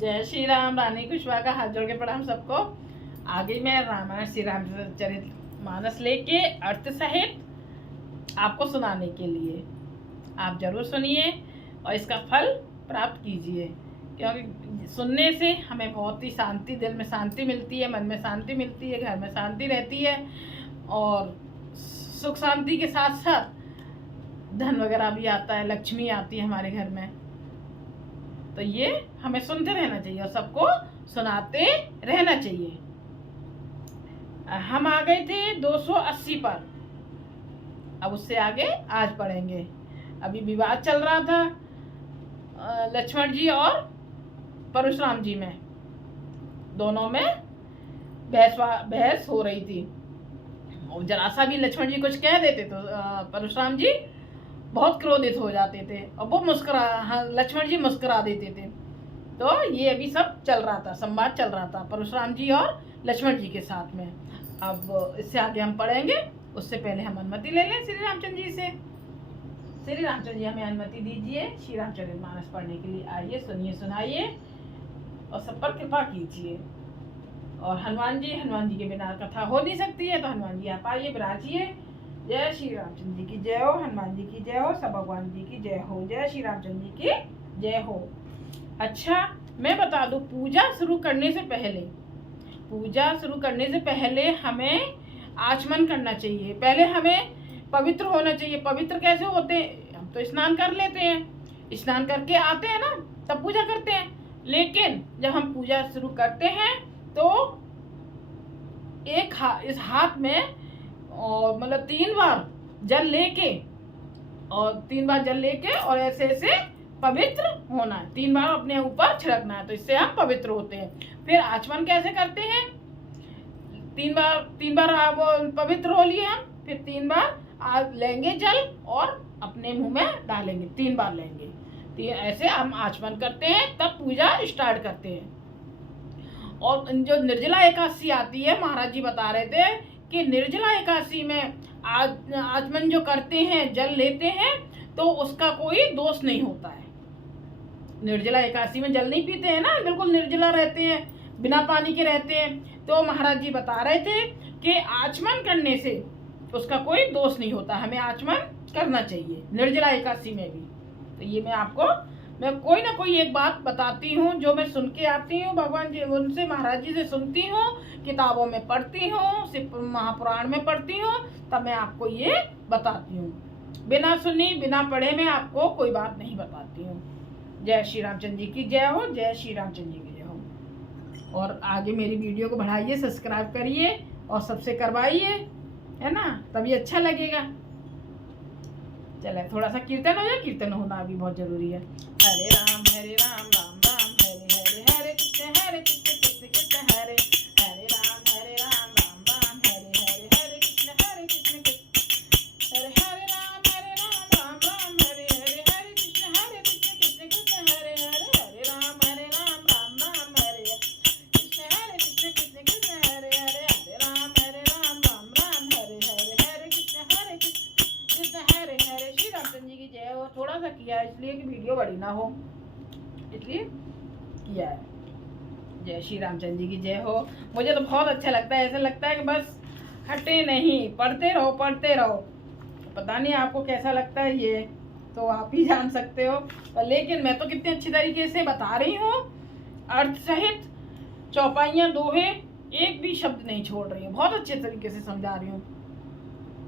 जय श्री राम। रानी कुशवाहा का हाथ जोड़ के प्रणाम सबको। आ गई मैं रामायण श्री रामचरित मानस लेके अर्थ सहित आपको सुनाने के लिए। आप जरूर सुनिए और इसका फल प्राप्त कीजिए, क्योंकि सुनने से हमें बहुत ही शांति, दिल में शांति मिलती है, मन में शांति मिलती है, घर में शांति रहती है और सुख शांति के साथ साथ धन वगैरह भी आता है, लक्ष्मी आती है हमारे घर में। तो ये हमें सुनते रहना चाहिए और सबको सुनाते रहना चाहिए। हम आ गए थे 280 पर, अब उससे आगे आज पढ़ेंगे। अभी विवाद चल रहा था लक्ष्मण जी और परशुराम जी में, दोनों में बहस हो रही थी। और जरा सा भी लक्ष्मण जी कुछ कह देते तो परशुराम जी बहुत क्रोधित हो जाते थे और वो लक्ष्मण जी मुस्कुरा देते थे। तो ये अभी सब चल रहा था, संवाद चल रहा था परशुराम जी और लक्ष्मण जी के साथ में। अब इससे आगे हम पढ़ेंगे, उससे पहले हम अनुमति ले लें श्री रामचंद्र जी से। श्री रामचंद्र जी हमें अनुमति दीजिए श्री रामचरितमानस पढ़ने के लिए। आइए, सुनिए, सुनाइए और सब पर कृपा कीजिए। और हनुमान जी के बिना कथा हो नहीं सकती है, तो हनुमान जी आप आइए, विराजिए। जय श्री रामचंद्र जी की जय हो, हनुमान जी की जय हो, सब भगवान जी की जय हो। जय श्री रामचंद्र जी की जय हो। अच्छा, मैं बता दूं, पूजा शुरू करने से पहले हमें आचमन करना चाहिए। पहले हमें पवित्र होना चाहिए। पवित्र कैसे होते हैं? हम तो स्नान कर लेते हैं, स्नान करके आते हैं ना, तब पूजा करते हैं। लेकिन जब हम पूजा शुरू करते हैं तो इस हाथ में और मतलब 3 बार जल लेके और ऐसे ऐसे पवित्र होना है। 3 बार अपने ऊपर छिड़कना है, तो इससे हम पवित्र होते हैं। फिर आचमन कैसे करते हैं? 3 बार आप पवित्र हो लिए हम, फिर 3 बार लेंगे जल और अपने मुंह में डालेंगे, 3 बार लेंगे। तो ऐसे हम आचमन करते हैं, तब पूजा स्टार्ट करते हैं। और जो निर्जला एकादशी आती है, महाराज जी बता रहे थे कि निर्जला एकादशी में आचमन जो करते हैं, जल लेते हैं, तो उसका कोई दोष नहीं होता है। निर्जला एकादशी में जल नहीं पीते हैं ना, बिल्कुल निर्जला रहते हैं, बिना पानी के रहते हैं। तो महाराज जी बता रहे थे कि आचमन करने से उसका कोई दोष नहीं होता, हमें आचमन करना चाहिए निर्जला एकादशी में भी। तो ये मैं कोई ना कोई एक बात बताती हूँ जो मैं सुन के आती हूँ, भगवान जी उनसे, महाराज जी से सुनती हूँ, किताबों में पढ़ती हूँ, सिर्फ महापुराण में पढ़ती हूँ, तब मैं आपको ये बताती हूँ। बिना सुनी बिना पढ़े मैं आपको कोई बात नहीं बताती हूँ। जय श्री रामचंद्र जी की जय हो। जय श्री रामचंद्र जी की जय हो। और आगे मेरी वीडियो को बढ़ाइए, सब्सक्राइब करिए और सबसे करवाइए, है ना, तभी अच्छा लगेगा। चले थोड़ा सा कीर्तन हो जाए, कीर्तन होना भी बहुत जरूरी है। हरे राम राम राम हरे हरे, हरे कृष्ण कृष्ण कृष्ण हरे हरे, राम राम राम हरे हरे, हरे कृष्ण कृष्ण हरे हरे, राम राम राम हरे हरे, हरे कृष्ण कृष्ण कृष्ण हरे हरे, हरे राम राम हरे कृष्ण कृष्ण कृष्ण हरे हरे, हरे राम राम हरे हरे, हरे कृष्ण कृष्ण हरे हरे। श्री रामचंद्र जी की जय हो। थोड़ा सा किया है इसलिए कि वीडियो बड़ी ना हो, इसलिए किया है। जय श्री रामचंद्र जी की जय हो। मुझे तो बहुत अच्छा लगता है, ऐसा लगता है कि बस हटे नहीं, पढ़ते रहो। पता नहीं आपको कैसा लगता है, ये तो आप ही जान सकते हो। पर लेकिन मैं तो कितने अच्छी तरीके से बता रही हूँ, अर्थ सहित, चौपाइयाँ, दोहे, एक भी शब्द नहीं छोड़ रही हूँ, बहुत अच्छे तरीके से समझा रही हूँ।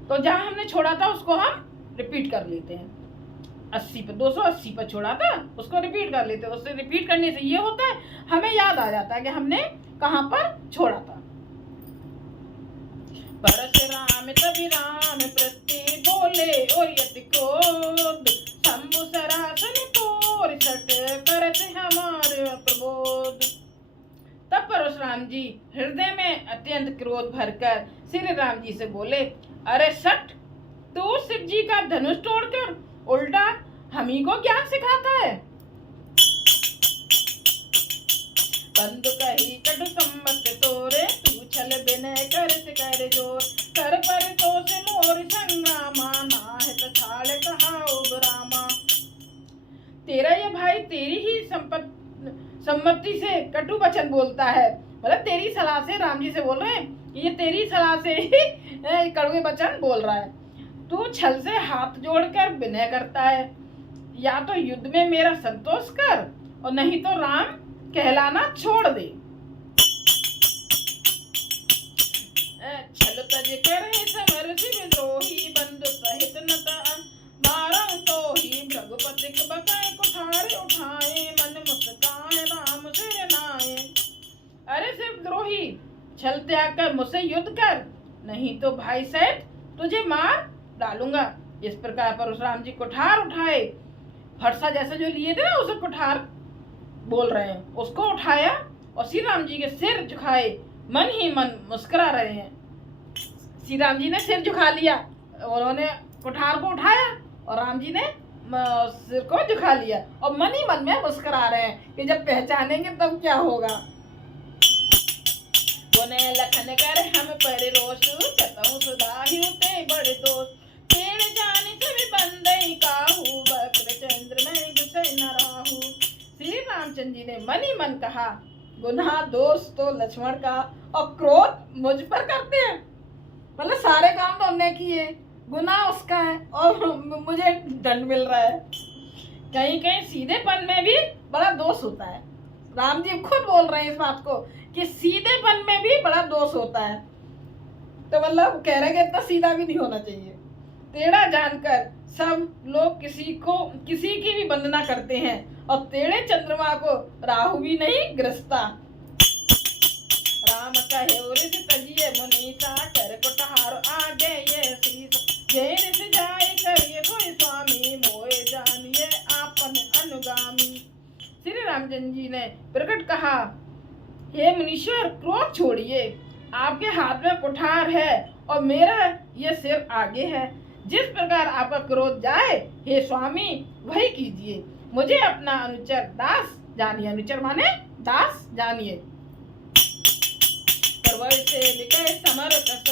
तो जहाँ हमने छोड़ा था उसको हम रिपीट कर लेते हैं। 80 पर 280 पर छोड़ा था, उसको रिपीट कर लेते हैं। उससे रिपीट करने से ये होता है, हमें याद आ जाता है कि हमने कहाँ पर छोड़ा था। परशुराम तभी राम प्रति बोले, और यति क्रोध शंभु सरासन तोर छठ करत हमारे प्रबोध। तब परशुराम जी हृदय में अत्यंत क्रोध भरकर श्री राम जी से बोले, अरे सठ, तू शिव जी का धनुष तोड़कर उल्टा हम ही को ज्ञान सिखाता है। बंधु कही कटु सम्मत तोरे, तू छल बिनय कर जोर, कर पर तो से मोर संग्रामा, नाहित छाड़ कहा रामा। तेरा ये भाई तेरी ही सम्मति से कटु वचन बोलता है, मतलब तेरी सलाह से, राम जी से बोल रहे हैं, ये तेरी सलाह से ही कड़वे वचन बोल रहा है। तू छल से हाथ जोड़कर विनय करता है, या तो युद्ध में मेरा संतोष कर और नहीं तो राम कहलाना छोड़ दे। छल तज कर समर विद्रोही बंधु सहित नता, मारं तो ही भृगुपति बकाए कुठार उठाए, मन मुस्काए राम सिर नाए। अरे सिर्फ छल त्याग कर मुझसे युद्ध कर, नहीं तो भाई सहित तुझे मार डालूंगा। इस प्रकार परशुराम जी कुठार उठाए, फरसा जैसा जो लिए थे ना उसे कुठार बोल रहे हैं, उसको उठाया और श्री राम जी के सिर झुकाए, मन ही मन मुस्कुरा रहे हैं। श्री राम जी ने सिर झुका लिया, उन्होंने कुठार को उठाया और राम जी ने सिर को झुका लिया और मन ही मन में मुस्कुरा रहे हैं कि जब पहचानेंगे तब क्या होगा। लखन कर हम पर रोष, कतहु सुधाहिउ ते बड़ दोष, तेण जानि सभी बंदई काहू, वक्र चंद्र में घुसै न राहू। श्री रामचंद्र जी ने मन ही मन कहा, गुनाह दोष तो लक्ष्मण का और क्रोध मुझ पर करते हैं, मतलब सारे काम तो हमने किए, गुनाह उसका है और मुझे दंड मिल रहा है। कहीं कहीं सीधेपन में भी बड़ा दोष होता है। राम जी खुद बोल रहे हैं इस बात को कि सीधेपन में भी बड़ा दोष होता है। तो मतलब कह रहे हैं इतना सीधा भी नहीं होना चाहिए। टेढ़ा जानकर सब लोग किसी की भी वंदना करते हैं और टेढ़े चंद्रमा को राहु भी नहीं ग्रसता। राम कहे ऋषि तजिए मुनीसा, कर कुठार आगे ये शीस, जय ऋषि जाय करिए कोई स्वामी, मोए जानिए आपन अनुगामी। श्री रामचंद्र जी ने प्रकट कहा, हे मुनीश्वर क्रोध छोड़िए, आपके हाथ में कुठार है और मेरा ये सिर आगे है, जिस प्रकार आपका क्रोध जाए हे स्वामी वही कीजिए, मुझे अपना अनुचर दास जानिए। अनुचर माने दास जानिए। से लिखे समर कस,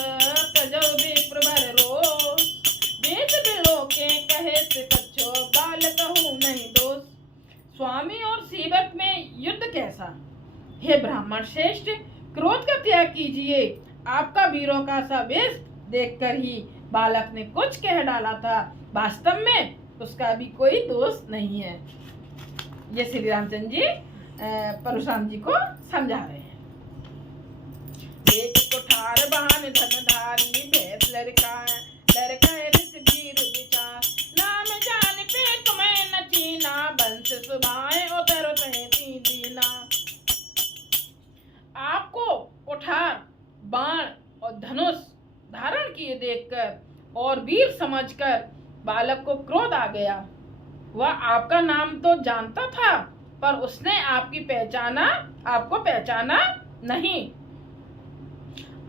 तजो विप्र बर रोष, वेद बिलो के कहे से कच्छो, बाल कहूँ नहीं दोष। स्वामी और सेवक में युद्ध कैसा, हे ब्राह्मण श्रेष्ठ क्रोध का त्याग कीजिए। आपका वीरों का सा वेश देखकर ही बालक ने कुछ कह डाला था, वास्तव में उसका भी कोई दोष नहीं है। ये श्री रामचंद्र जी परशुराम जी को समझा रहे हैं। एक कुठार बहान धनधारी, भैंस लड़काए ऋषिवीर विचार, नाम जान पे तुम्हें न चीना, बंश सुभाए उतर तहे दीना। आपको कुठार बाण और धनुष धारण किए देखकर और वीर समझकर बालक को क्रोध आ गया। वह आपका नाम तो जानता था, पर उसने आपको पहचाना नहीं।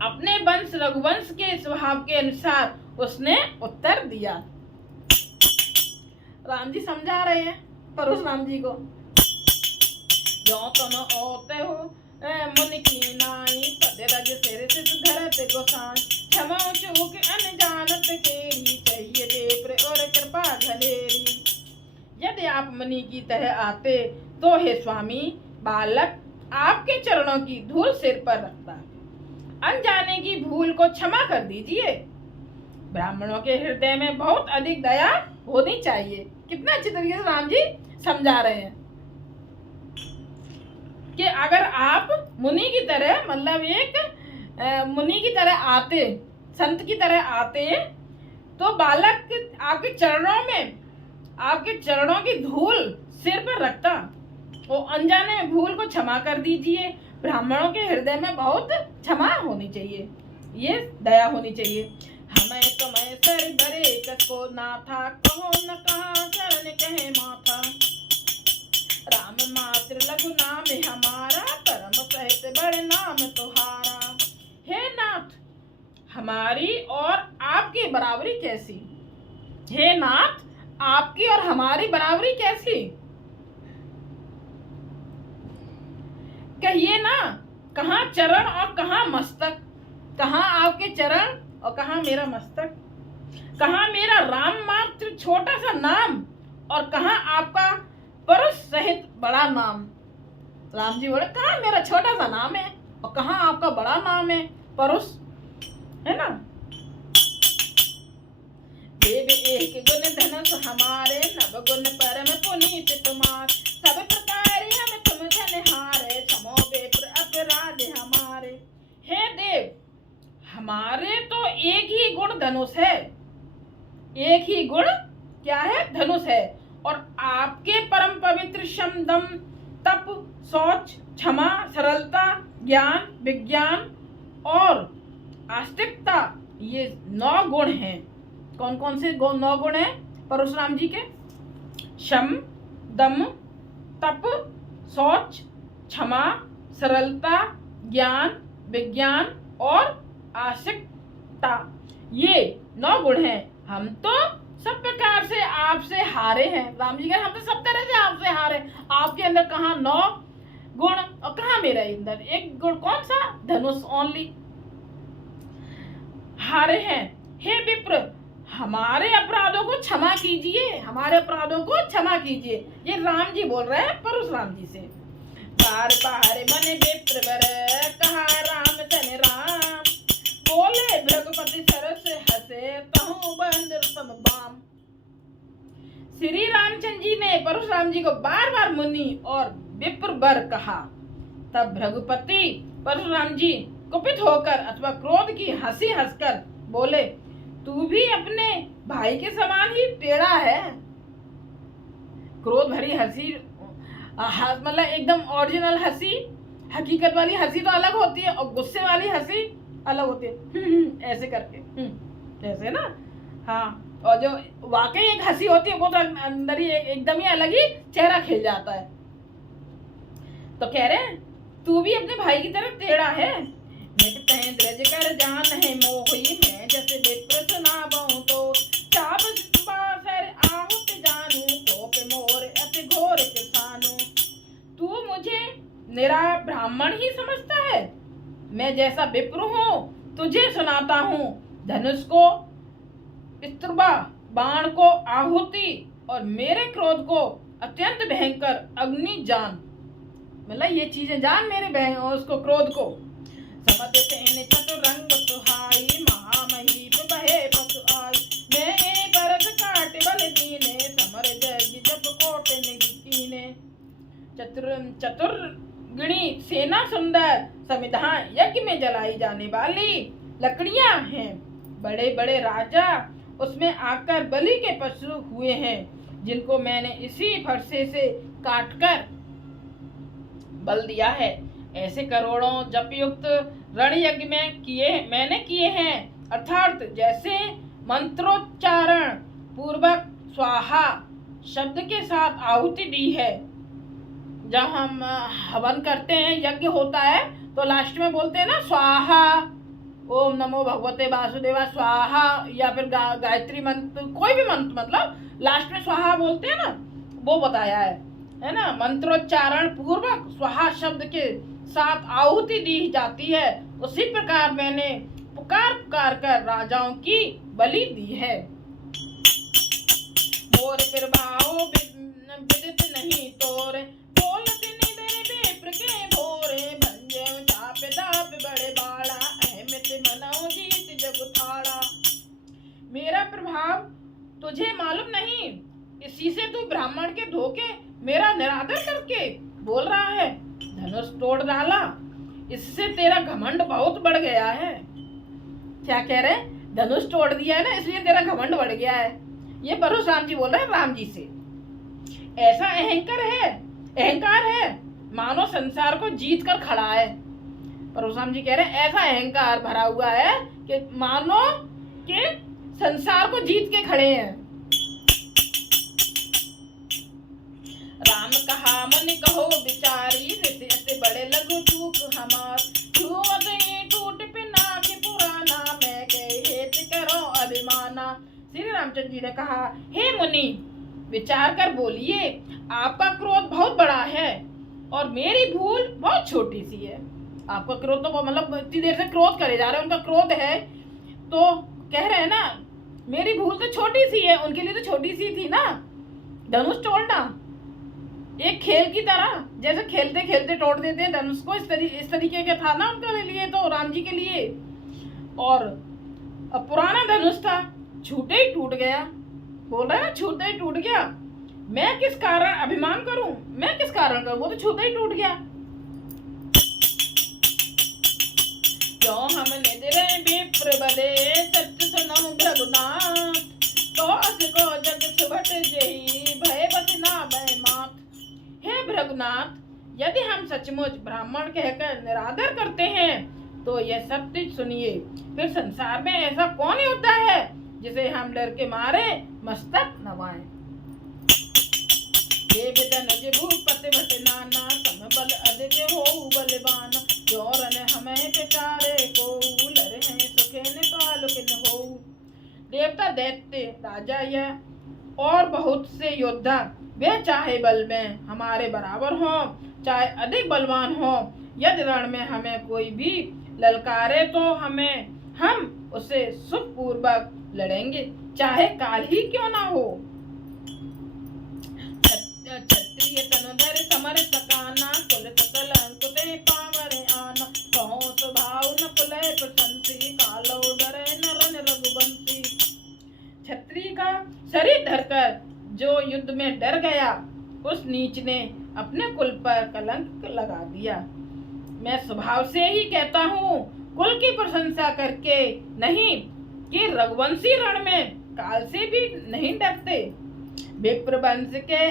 अपने वंश रघुवंश के स्वभाव के अनुसार उसने उत्तर दिया। राम जी समझा रहे हैं परशुराम जी को, जो तुम होते हो मुनि की नाई, पद रज सिर सिर धरत गोसाई, क्षमा चूक अनजानत केरी, चाहिए देव और कृपा घनेरी। यदि आप मुनि की तरह आते तो हे स्वामी बालक आपके चरणों की धूल सिर पर रखता, अनजाने की भूल को क्षमा कर दीजिए। ब्राह्मणों के हृदय में बहुत अधिक दया होनी चाहिए। कितना अच्छी तरीके से राम जी समझा रहे हैं कि अगर आप मुनि की तरह, मतलब एक मुनि की तरह आते, संत की तरह आते, तो बालक आपके चरणों की धूल सिर पर रखता, वो अनजाने में भूल को क्षमा कर दीजिए। ब्राह्मणों के हृदय में बहुत क्षमा होनी चाहिए, ये दया होनी चाहिए। हमें तुम्हें सर भरे कसको नाथा, कहो न कहा चरण कहे माथा, राम मात्र लघु नाम हमारा, परम सहित बड़े नाम तुम्हारा। हे नाथ हमारी और आपकी बराबरी कैसी, हे नाथ आपकी और हमारी बराबरी कैसी, कहिए ना, कहाँ चरण और कहाँ मस्तक, कहाँ आपके चरण और कहाँ मेरा मस्तक, कहाँ मेरा राम मात्र छोटा सा नाम और कहाँ आपका परस सहित बड़ा नाम। राम जी बोले कहाँ मेरा छोटा सा नाम है और कहाँ आपका बड़ा नाम है परुष, है ना। देव एक गुण धनुष हमारे, नव गुण परम पुनीत तुम्हार, सब प्रकार हम तुम झनहारे, क्षमो विप्र अपराध हमारे। हे देव, हमारे तो एक ही गुण धनुष है, एक ही गुण क्या है, धनुष है। और आपके परम पवित्र शम दम तप शौच क्षमा सरलता ज्ञान विज्ञान और आस्तिकता, ये 9 गुण हैं। कौन कौन से 9 गुण हैं परशुराम जी के? शम दम तप शौच क्षमा सरलता ज्ञान विज्ञान और आस्तिकता, ये 9 गुण हैं। हम तो सब प्रकार से आपसे हारे हैं। राम जी कह हम तो सब तरह से आपसे हारे, आपके अंदर कहाँ 9 गुण और कहाँ मेरे अंदर एक गुण, कौन सा? धनुष ओनली। हारे हैं। हे विप्र, हमारे अपराधों को क्षमा कीजिए, हमारे अपराधों को क्षमा कीजिए। ये राम जी बोल रहे हैं परशुराम जी से। बार बार मन विप्र वर कहा राम तन राम, बोले भृगुपति सरस हसे तहु बंद सम बाम। श्री रामचंद्र जी ने परशुराम जी को बार बार मुनि और विप्र वर कहा। तब भृगुपति परशुराम जी कुपित होकर अथवा क्रोध की हंसी हंसकर बोले, तू भी अपने भाई के समान ही टेढ़ा है। क्रोध भरी हंसी मतलब एकदम ओरिजिनल हंसी, हकीकत वाली हंसी तो अलग होती है और गुस्से वाली हंसी अलग होती है। ऐसे करके ऐसे ना, हाँ। और जो वाकई एक हंसी होती है वो तो अंदर ही एकदम ही अलग ही चेहरा खिल जाता है। तो कह रहे हैं तू भी अपने भाई की तरह टेढ़ा है। ब्रज कर जान है मोही, मैं जैसे विप्र सुनावहु तो, चाप सर आहुत जानू, कोप मोर अति घोर किसानू। तू मुझे मेरा ब्राह्मण ही समझता है, मैं जैसा विप्र हूँ तुझे सुनाता हूँ। धनुष को स्त्रुबा, बाण को आहुति और मेरे क्रोध को अत्यंत भयंकर अग्नि जान, मतलब ये चीजें जान मेरे उसको क्रोध को। समझ सेन चतुरंग सुहाई, महामहीप बहे पशु आई, मैं एक बरस काट बल दीने, समर जय जब कोट कीने। चतुर्गिणी सेना सुंदर संविधान यज्ञ में जलाई जाने वाली लकड़ियां हैं। बड़े बड़े राजा उसमें आकर बलि के पशु हुए हैं, जिनको मैंने इसी फरसे से काटकर बल दिया है। ऐसे करोड़ों जप युक्त रण यज्ञ में मैंने किए हैं, अर्थात जैसे मंत्रोच्चारण पूर्वक स्वाहा शब्द के साथ आहुति दी है। जब हम हवन करते हैं, यज्ञ होता है तो लास्ट में बोलते हैं ना स्वाहा, ओम नमो भगवते वासुदेवा स्वाहा, या फिर गायत्री मंत्र, कोई भी मंत्र, मतलब लास्ट में स्वाहा बोलते हैं ना, वो बताया है ना। मंत्रोच्चारण पूर्वक स्वाहा शब्द के साथ आहुति दी जाती है। उसी प्रकार मैंने पुकार पुकार कर राजाओं की बलि दी है। मोर प्रभाव विदित नहीं तोरे, बोलत निधन विप्र के भोरे, भंजे चाप दाप बड़े बाड़ा, अहमित मनो जीत जग थाड़ा। मेरा प्रभाव तुझे मालूम नहीं, इसी से तू ब्राह्मण के धोखे मेरा निरादर करके बोल रहा है। धनुष तोड़ डाला, इससे तेरा घमंड बहुत बढ़ गया है। क्या कह रहे? धनुष तोड़ दिया है ना, इसलिए तेरा घमंड बढ़ गया है। ये परशुराम जी बोल रहे हैं राम जी से। ऐसा अहंकार है मानो संसार को जीत कर खड़ा है। परशुराम जी कह रहे हैं ऐसा अहंकार भरा हुआ है कि मानो कि संसार को जीत के खड़े हैं। राम कहा मन कहो बिचारी, ऋषि बड़े लघु चूक हमार, छुअत टूट पिनाक पुराना, मैं के हेत करो अभिमाना। श्री रामचंद्र जी ने कहा, हे मुनि विचार कर बोलिए, आपका क्रोध बहुत बड़ा है और मेरी भूल बहुत छोटी सी है। आपका क्रोध तो मतलब इतनी देर से क्रोध करे जा रहे हैं, उनका क्रोध है तो कह रहे हैं ना मेरी भूल तो छोटी सी है, उनके लिए तो छोटी सी थी ना धनुष तोड़ना। एक खेल की तरह, जैसे खेलते खेलते तोड़ देते हैं धनुष को, इस तरीके का था ना उनके लिए, तो राम जी के लिए। और अब पुराना धनुष था, छूटे ही टूट गया। बोल रहे हैं ना, छूटे ही टूट गया। मैं किस कारण अभिमान करूं, मैं किस कारण करूं, वो तो छूटे ही टूट गया। जो हम निद्रे विप्र बदे सत्य सुनम भृगुनाथ, तो को जग सुभट जही भय बस ना भय मात। हे भृगुनाथ, यदि हम सचमुच ब्राह्मण कहकर निरादर करते हैं तो यह सत्य सुनिए, फिर संसार में ऐसा कौन होता है जिसे हम डर के मारे मस्तक नवाएं। देव धनुज भूपति भट नाना, सम बल अधिक हो बलवान, जोरन हमें प्रचारे को लर हैं सुखे निकाल किन हो। देवता दैत्य राजा यह और बहुत से योद्धा, वे चाहे बल में हमारे बराबर हो चाहे अधिक बलवान हो, यदि रण में हमें कोई भी ललकारे तो हम उसे सुखपूर्वक लड़ेंगे, चाहे काल ही क्यों ना हो। क्षत्रिय तनुधर समर सकाना, कुल सकल अंकुते पावरे आना, कहो स्वभाव न कुलय प्रशंसी, कालो डरे नरन रघुवंशी। क्षत्रिय का शरीर धरकर जो युद्ध में डर गया, उस नीच ने अपने कुल पर कलंक लगा दिया। मैं स्वभाव से ही कहता हूँ, कुल की प्रशंसा करके नहीं, कि रघुवंशी रण में काल से भी नहीं डरते। विप्र वंश के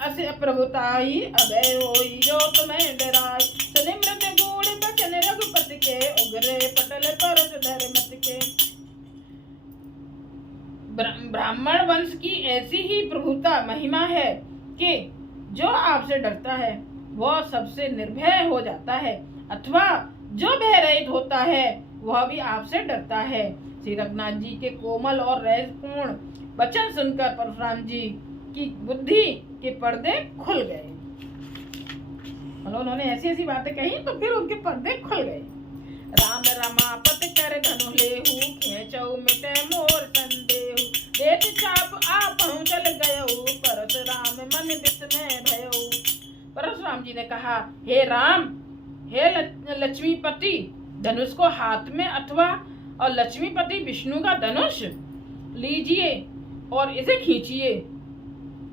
अस प्रभुताई, अभय होई जो तुम्हें डराई, सनिमृत गूढ़ बचन रघुपति के, उग्रे पटल परस धर मत के। ब्राह्मण वंश की ऐसी ही प्रभुता महिमा है कि जो आपसे डरता है वह सबसे निर्भय हो जाता है, अथवा जो भय रहित होता है वह भी आपसे डरता है। श्री रघुनाथ जी के कोमल और रहस्यपूर्ण वचन सुनकर परशुराम जी की बुद्धि के पर्दे खुल गए। मतलब उन्होंने ऐसी ऐसी बातें कही तो फिर उनके पर्दे खुल गए। राम रमापत कर धनु लेहु, खेचऊ मिटे मोर संदेहु, देत चाप आपहु चल गयऊ, परशुराम मन विस्मय भयऊ। परशुराम जी ने कहा, हे राम, हे लक्ष्मीपति, धनुष को हाथ में अथवा और लक्ष्मीपति विष्णु का धनुष लीजिए और इसे खींचिए,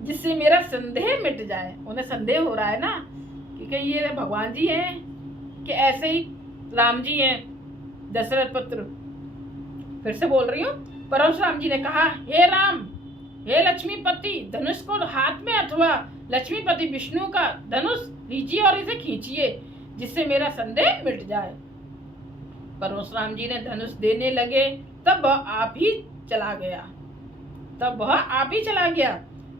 जिससे मेरा संदेह मिट जाए। उन्हें संदेह हो रहा है ना कि कहीं ये भगवान जी हैं कि ऐसे ही राम जी हैं, दशरथ पुत्र। फिर से बोल रही हूँ, परशुराम जी ने कहा, हे राम, हे लक्ष्मीपति, धनुष को हाथ में अथवा लक्ष्मीपति विष्णु का धनुष लीजिए और इसे खींचिए, जिससे मेरा संदेह मिट जाए। परशुराम जी ने धनुष देने लगे, तब वह आप ही चला गया।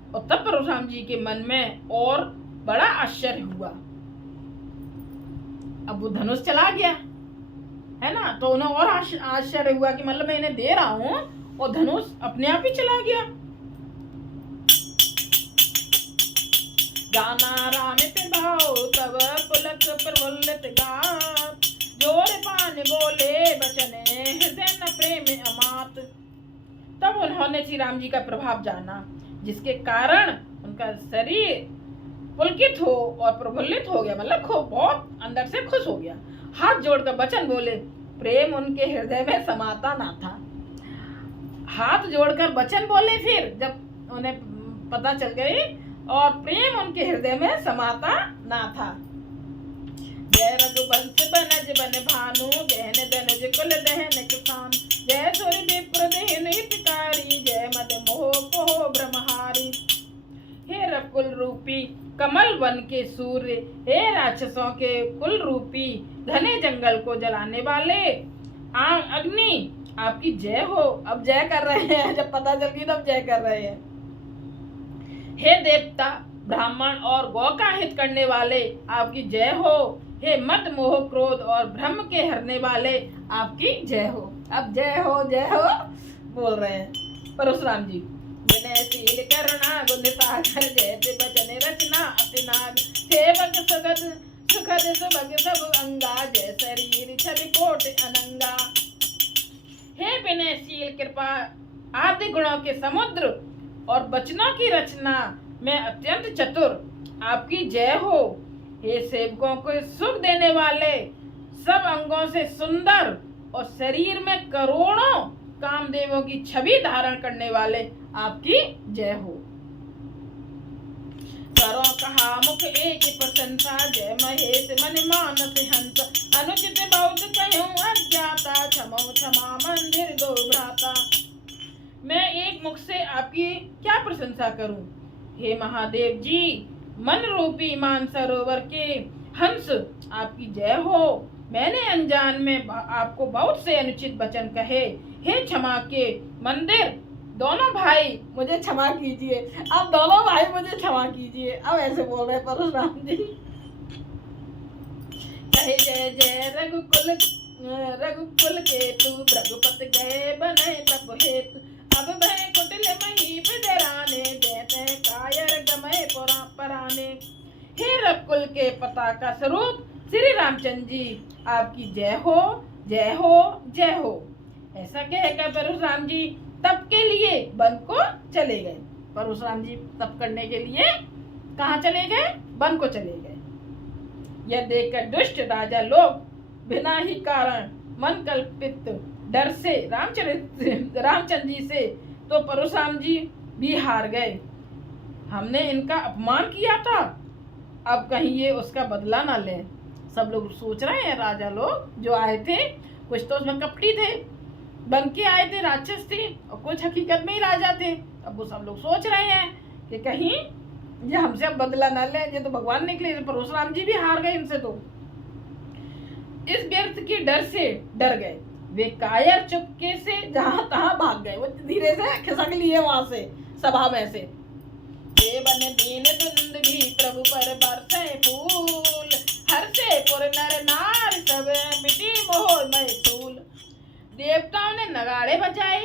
और तब परशुराम जी के मन में और बड़ा आश्चर्य हुआ। अब वो धनुष चला गया है ना, तो उन्हें और आश्चर्य हुआ कि मतलब मैं इन्हें दे रहा हूँ और धनुष अपने आप ही चला गया। गाना रामित भाव तब पुलक प्रफुल्लित गात, जोर पान बोले बचने हृदय न प्रेम अमात। तब उन्होंने श्री राम जी का प्रभाव जाना, जिसके कारण उनका शरीर पुलकित हो और प्रफुल्लित हो गया, मतलब बहुत अंदर से खुश हो गया। हाथ जोड़कर वचन बोले, प्रेम उनके हृदय में समाता ना था। हाथ जोड़कर वचन बोले, फिर जब उन्हें पता चल गई, और प्रेम उनके हृदय में समाता ना था। जय रघुवंश बनज बन भानु, गहन धनुज कुल दहन किसान, जय सूर्य विप्र देहन हितकारी, जय मद मोह को ब्रह्महारी। हे रकुल रूपी कमल वन के सूर्य, हे राक्षसों के कुल रूपी घने जंगल को जलाने वाले अग्नि, आपकी जय हो। अब जय कर रहे हैं, जब पता चल गई तब जय कर रहे हैं। हे देवता, ब्राह्मण और गौ का हित करने वाले, आपकी जय हो। हे मद मोह क्रोध और भ्रम के हरने वाले, आपकी जय हो। अब जय हो बोल रहे हैं परशुराम जी। विनयशील करुणा गुण सागर, जयते बचन रचना अति नाग, सेवक सुगद सुखद सुभग सब अंगा, जय शरीर छवि कोट अनंगा। हे विनयशील कृपा आदि गुणों के समुद्र और वचनों की रचना में अत्यंत चतुर, आपकी जय हो। हे सेवकों को सुख देने वाले, सब अंगों से सुंदर और शरीर में करोड़ों कामदेवों की छवि धारण करने वाले, आपकी जय हो। करो कहा मुख एक प्रशंसा, जय महेश मन मानस हंस, अनुचित बहुत कहूँ अज्ञाता, क्षमो क्षमा मंदिर दो भ्राता। मैं एक मुख से आपकी क्या प्रशंसा करूं। हे महादेव जी, मन रूपी मान सरोवर के हंस, आपकी जय हो। मैंने अनजान में आपको बहुत से अनुचित वचन कहे। हे क्षमा के मंदिर दोनों भाई, मुझे क्षमा कीजिए। अब दोनों भाई मुझे क्षमा कीजिए। अब ऐसे बोल रहे परशुराम जी। कहे जय जय रघुकुल के तू, रघुपत गए बने तप हेतु, अब भय कुटिल महीप डराने, जैते कायर गमय पराने। हे रघुकुल के पताका स्वरूप श्री रामचंद्र जी, आपकी जय हो, जय हो, जय हो। ऐसा कहकर परशुराम जी तप के लिए वन को चले गए। परशुराम जी तप करने के लिए कहाँ चले गए? वन को चले गए। यह देखकर दुष्ट राजा लोग बिना ही कारण मन कल्पित डर से रामचंद्र जी से तो परशुराम जी भी हार गए। हमने इनका अपमान किया था, अब कहीं ये उसका बदला ना ले। सब लोग सोच रहे हैं, राजा लोग जो आए थे, कुछ तो उसमें कपटी थे, बन के आए थे, राक्षस थे, और कुछ हकीकत में ही राजा थे। अब वो सब लोग सोच रहे हैं कि कहीं ये हमसे अब बदला न ले। ये तो भगवान निकले, परशुराम जी भी हार गए इनसे। तो इस व्यर्थ के डर से डर गए वे, कायर चुपके से जहां तहां भाग गए। वो धीरे से खिसक लिए वहां से सभा में से। बन दीन धुंध भी प्रभु पर बरसे फूल, हर्षे पुर नर नार सब मिटी मोह मय फूल। देवताओं ने नगाड़े बजाए,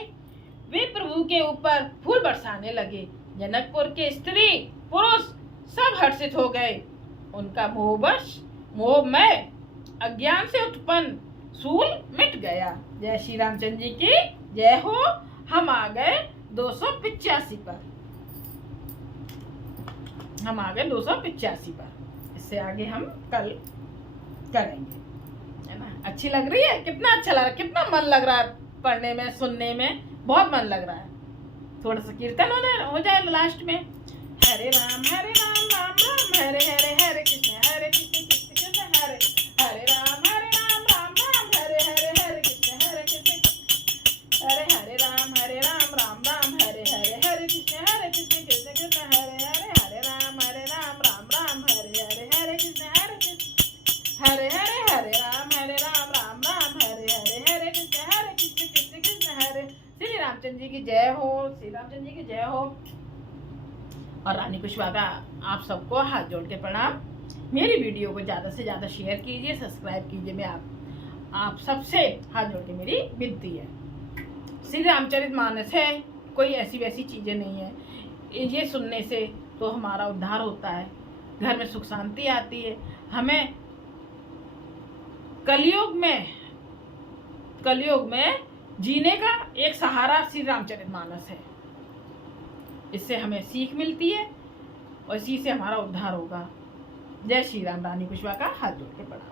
वे प्रभु के ऊपर फूल बरसाने लगे। जनकपुर के स्त्री पुरुष सब हर्षित हो गए। उनका मोह में अज्ञान से उत्पन्न सूल मिट गया। जय श्री रामचंद्र जी की जय हो। हम आ गए 285 पर। हम आ गए 285 पर। इससे आगे हम कल करेंगे, है ना। अच्छी लग रही है? कितना अच्छा लग रहा है, कितना मन लग रहा है पढ़ने में, सुनने में, बहुत मन लग रहा है। थोड़ा सा कीर्तन हो जाए लास्ट में। हरे राम राम राम हरे हरे, हरे कृष्ण कृष्ण कृष्ण हरे, हरे राम राम राम हरे हरे, हरे कृष्ण हरे राम राम हरे हरे, हरे कृष्ण कृष्ण कृष्ण हरे हरे, हरे राम राम हरे हरे, हरे कृष्ण हरे हरे राम राम हरे हरे, हरे कृष्ण कृष्ण हरे। श्री रामचंद्र जी की जय हो, श्री रामचंद्र जी की जय हो। और रानी कुशवाहा का आप सबको हाथ जोड़ के प्रणाम। मेरी वीडियो को ज़्यादा से ज़्यादा शेयर कीजिए, सब्सक्राइब कीजिए। मैं आप सबसे हाथ जोड़ के मेरी विनती है। श्री रामचरितमानस है, कोई ऐसी वैसी चीज़ें नहीं है। ये सुनने से तो हमारा उद्धार होता है, घर में सुख शांति आती है। हमें कलयुग में जीने का एक सहारा श्री रामचरितमानस है। इससे हमें सीख मिलती है और इसी से हमारा उद्धार होगा। जय श्री राम। रानी कुशवाहा का हाथ जोड़ के प्रणाम।